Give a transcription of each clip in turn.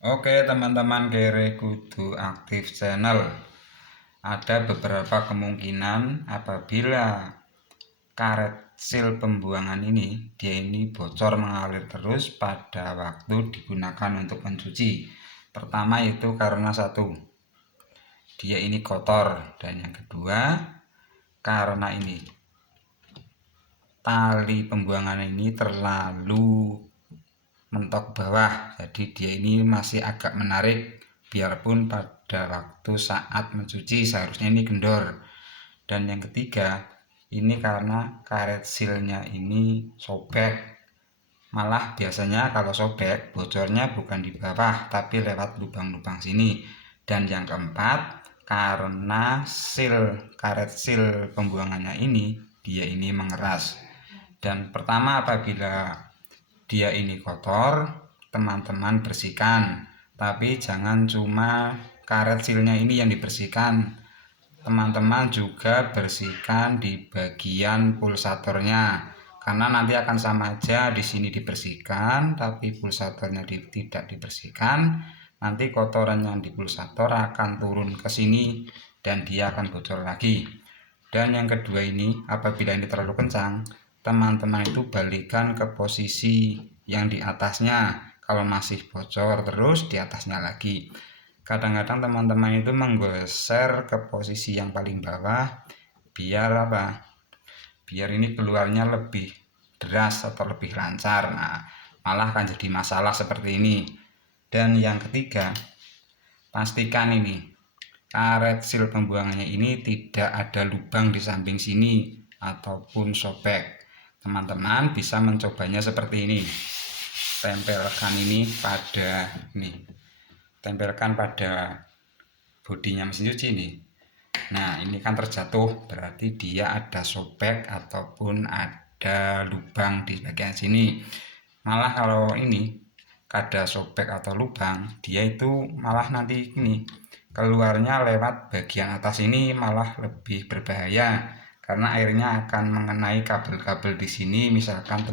Oke teman-teman, kere kudu aktif channel. Ada beberapa kemungkinan apabila karet sil pembuangan ini bocor mengalir terus pada waktu digunakan untuk mencuci. Pertama itu karena satu, dia ini kotor, dan yang kedua karena ini tali pembuangan ini terlalu mentok bawah, jadi dia ini masih agak menarik biarpun pada waktu saat mencuci seharusnya ini kendor. Dan yang ketiga ini karena karet silnya ini sobek, malah biasanya kalau sobek bocornya bukan di bawah tapi lewat lubang-lubang sini. Dan yang keempat karena karet sil pembuangannya ini dia ini mengeras. Dan pertama, apabila dia ini kotor, teman-teman bersihkan, tapi jangan cuma karet silnya ini yang dibersihkan, teman-teman juga bersihkan di bagian pulsatornya, karena nanti akan sama aja, di sini dibersihkan tapi pulsatornya tidak dibersihkan, nanti kotoran yang di pulsator akan turun ke sini dan dia akan bocor lagi. Dan yang kedua ini, apabila ini terlalu kencang, teman-teman itu balikan ke posisi yang di atasnya. Kalau masih bocor terus, di atasnya lagi. Kadang-kadang teman-teman itu menggeser ke posisi yang paling bawah biar apa? Biar ini keluarnya lebih deras atau lebih lancar. Nah, malah akan jadi masalah seperti ini. Dan yang ketiga, pastikan ini karet sil pembuangannya ini tidak ada lubang di samping sini ataupun sobek. Teman-teman bisa mencobanya seperti ini. Tempelkan pada bodinya mesin cuci ini. Nah, ini kan terjatuh, berarti dia ada sobek ataupun ada lubang di bagian sini. Malah kalau ini ada sobek atau lubang, dia itu malah nanti ini keluarnya lewat bagian atas ini, malah lebih berbahaya karena airnya akan mengenai kabel-kabel di sini, misalkan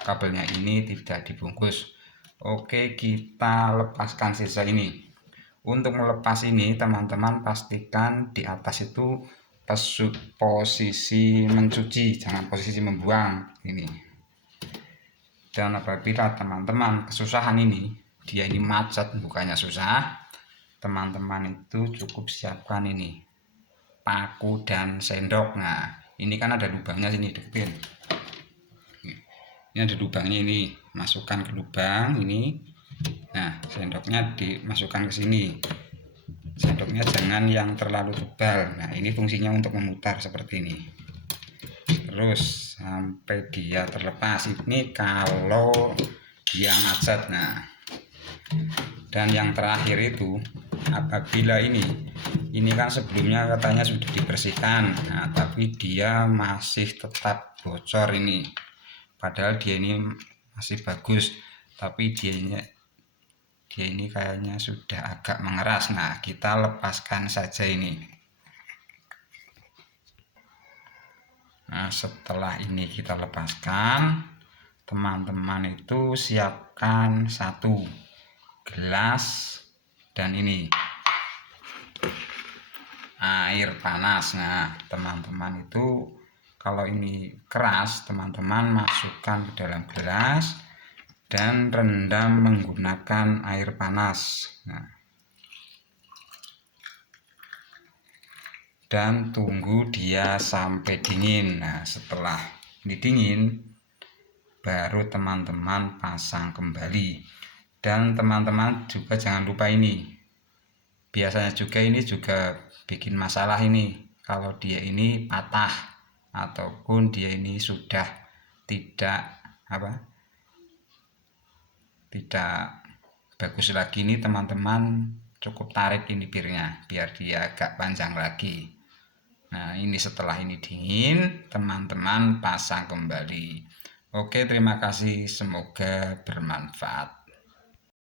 kabelnya ini tidak dibungkus. Oke, kita lepaskan sisa ini. Untuk melepas ini, teman-teman pastikan di atas itu posisi mencuci, jangan posisi membuang ini. Dan apabila teman-teman kesusahan ini, dia ini macet bukannya susah, teman-teman itu cukup siapkan ini paku dan sendok. Nah, ini kan ada lubangnya sini, deketin. Ini ada lubangnya, ini masukkan ke lubang ini. Nah, sendoknya dimasukkan ke sini. Sendoknya jangan yang terlalu tebal. Nah, ini fungsinya untuk memutar seperti ini. Terus sampai dia terlepas. Ini kalau dia macet. Nah, dan yang terakhir itu apabila ini kan sebelumnya katanya sudah dibersihkan, nah tapi dia masih tetap bocor ini, padahal dia ini masih bagus, tapi dia ini kayaknya sudah agak mengeras. Nah, kita lepaskan saja ini. Nah, setelah ini kita lepaskan, teman-teman itu siapkan satu gelas dan ini air panas. Nah, teman-teman itu kalau ini keras, teman-teman masukkan ke dalam gelas dan rendam menggunakan air panas. Nah, dan tunggu dia sampai dingin. Nah, setelah ini dingin, baru teman-teman pasang kembali. Dan teman-teman juga jangan lupa ini, biasanya juga ini juga bikin masalah ini, kalau dia ini patah ataupun dia ini sudah tidak bagus lagi, ini teman-teman cukup tarik ini pirnya biar dia agak panjang lagi. Nah, ini setelah ini dingin, teman-teman pasang kembali. Oke, terima kasih, semoga bermanfaat.